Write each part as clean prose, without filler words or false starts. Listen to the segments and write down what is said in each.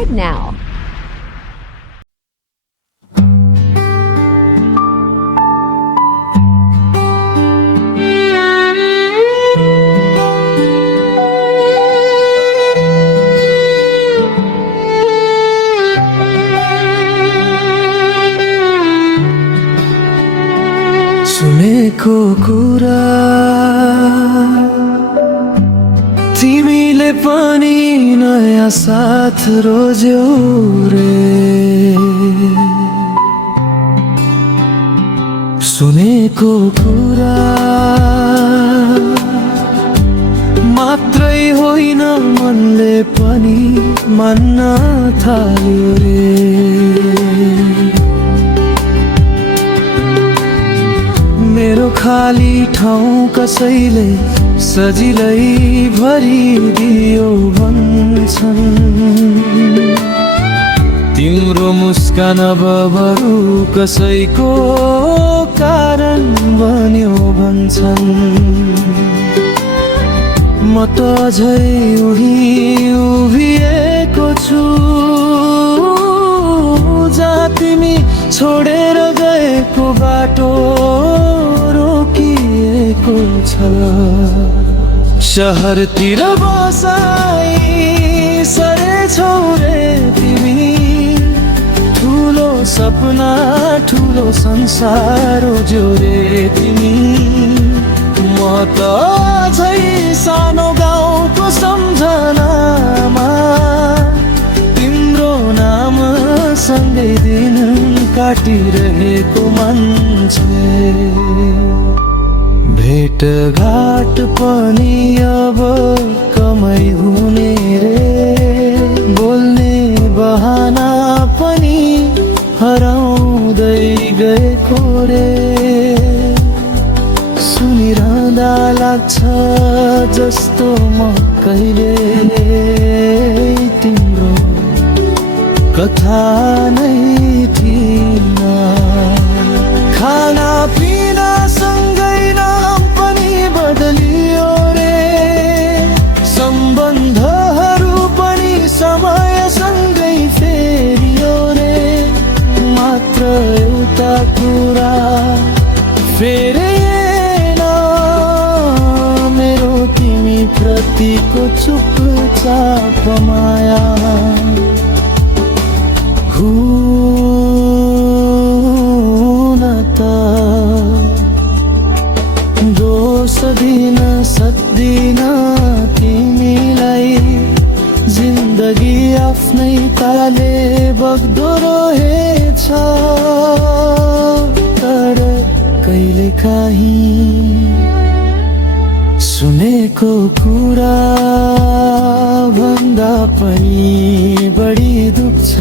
Subscribe now. सुनेको कुरा तिमीले पनि नयाँ साथ रोज्यौ रे। सुनेको कुरा मात्रै होइन मनले पनि मान्न थाल्यो रे। मेरो खाली ठाउँ कसैले सजिलै भरिदियो भन्छन्। तिम्रो मुस्कान अब बरु कसैको कारण बन्यो भन्छन्। म त अझै उभिएको छु जहाँ तिमी छोडेर गएको बाटो रोकिएको छ। शहरतिर बसाई सरेछौ रे तिमी, ठुलो सपना ठुलो संसार जोरे तिमी। म त अझै सानो गाउँको सम्झनामा तिम्रो नाम सँगै दिन काटिरहेको मान्छे। भेटघाट पनि अब कमै हुने रे, बोल्ने बहाना पनि हराउँदै गएको रे। सुनिरहँदा लाग्छ जस्तो म कहिले तिम्रो कथा नै थिइन। खाना पिना सँगै नाम पनि बदलियो रे, सम्बन्धहरू पनि समयसँगै फेरियो रे। मात्र एउटा कुरा फेरेन मेरो तिमी प्रतिको चुपचाप माया। दोष दिन सक्दिन तिमीलाई, जिन्दगी आफ्नै ताले बग्दो रहेछ। तर कहिलेकाहीँ सुनेको कुरा भन्दा पनि बढी दुख्छ।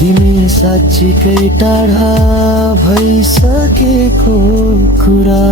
तिमी साँच्चीकै टाढा भइसकेको कुरा।